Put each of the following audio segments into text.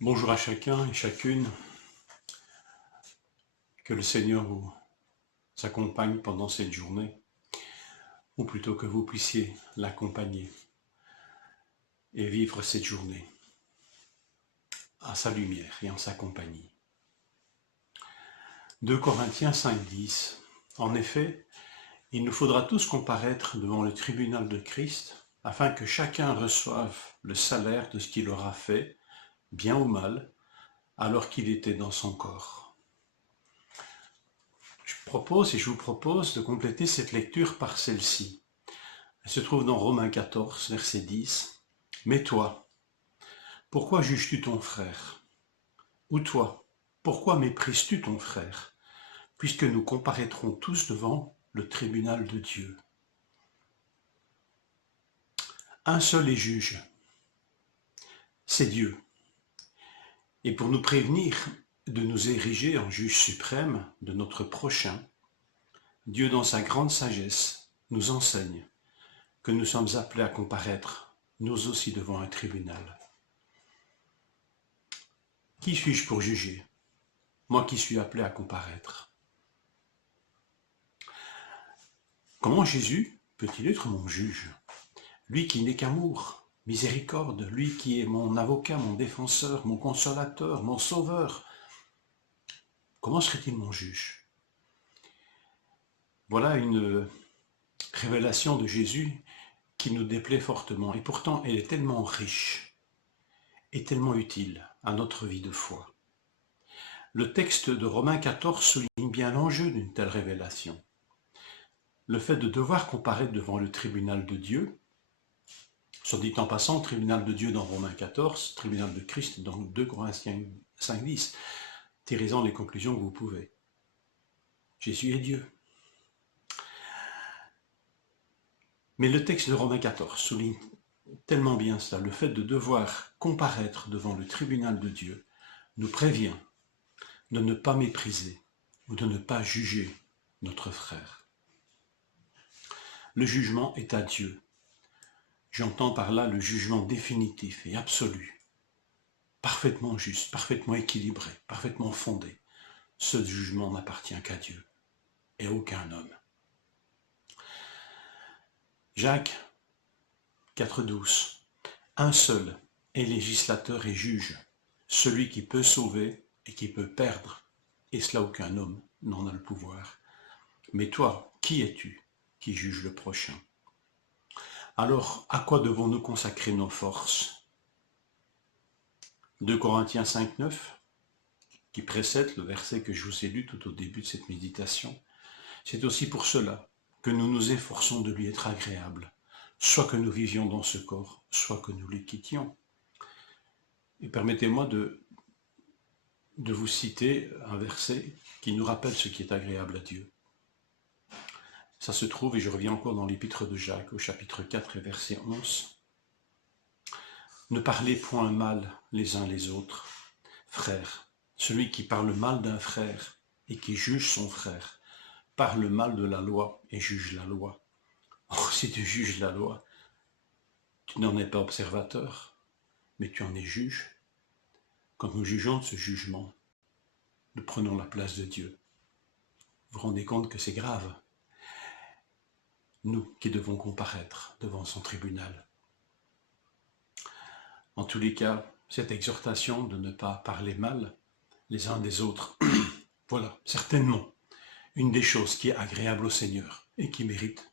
Bonjour à chacun et chacune, que le Seigneur vous accompagne pendant cette journée, ou plutôt que vous puissiez l'accompagner et vivre cette journée à sa lumière et en sa compagnie. 2 Corinthiens 5,10. En effet, il nous faudra tous comparaître devant le tribunal de Christ, afin que chacun reçoive le salaire de ce qu'il aura fait, bien ou mal, alors qu'il était dans son corps. Je vous propose de compléter cette lecture par celle-ci. Elle se trouve dans Romains 14, verset 10. « Mais toi, pourquoi juges-tu ton frère? Ou toi, pourquoi méprises-tu ton frère? Puisque nous comparaîtrons tous devant le tribunal de Dieu. » Un seul est juge, c'est Dieu. Et pour nous prévenir de nous ériger en juge suprême de notre prochain, Dieu, dans sa grande sagesse, nous enseigne que nous sommes appelés à comparaître, nous aussi, devant un tribunal. Qui suis-je pour juger? Moi qui suis appelé à comparaître. Comment Jésus peut-il être mon juge? Lui qui n'est qu'amour, miséricorde, lui qui est mon avocat, mon défenseur, mon consolateur, mon sauveur. Comment serait-il mon juge? Voilà une révélation de Jésus qui nous déplaît fortement, et pourtant elle est tellement riche et tellement utile à notre vie de foi. Le texte de Romains 14 souligne bien l'enjeu d'une telle révélation. Le fait de devoir comparaître devant le tribunal de Dieu, soit dit en passant, tribunal de Dieu dans Romains 14, tribunal de Christ dans 2 Corinthiens 5,10. Tirez-en les conclusions que vous pouvez. Jésus est Dieu. Mais le texte de Romains 14 souligne tellement bien cela. Le fait de devoir comparaître devant le tribunal de Dieu nous prévient de ne pas mépriser ou de ne pas juger notre frère. Le jugement est à Dieu. J'entends par là le jugement définitif et absolu, parfaitement juste, parfaitement équilibré, parfaitement fondé. Ce jugement n'appartient qu'à Dieu et à aucun homme. Jacques 4,12. Un seul est législateur et juge, celui qui peut sauver et qui peut perdre, et cela aucun homme n'en a le pouvoir. Mais toi, qui es-tu qui juge le prochain? Alors, à quoi devons-nous consacrer nos forces? 2 Corinthiens 5,9, qui précède le verset que je vous ai lu tout au début de cette méditation. C'est aussi pour cela que nous nous efforçons de lui être agréables, soit que nous vivions dans ce corps, soit que nous le quittions. Et permettez-moi de vous citer un verset qui nous rappelle ce qui est agréable à Dieu. Ça se trouve, et je reviens encore dans l'épître de Jacques, au chapitre 4 et verset 11. Ne parlez point mal les uns les autres, frères. Celui qui parle mal d'un frère et qui juge son frère, parle mal de la loi et juge la loi. Or, si tu juges la loi, tu n'en es pas observateur, mais tu en es juge. Quand nous jugeons de ce jugement, nous prenons la place de Dieu. Vous vous rendez compte que c'est grave? Nous qui devons comparaître devant son tribunal. En tous les cas, cette exhortation de ne pas parler mal les uns des autres, voilà, certainement, une des choses qui est agréable au Seigneur et qui mérite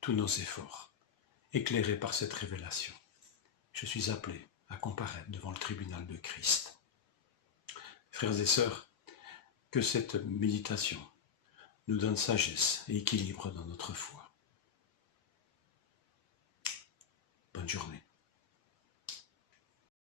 tous nos efforts, éclairés par cette révélation. Je suis appelé à comparaître devant le tribunal de Christ. Frères et sœurs, que cette méditation nous donne sagesse et équilibre dans notre foi. Bonne journée.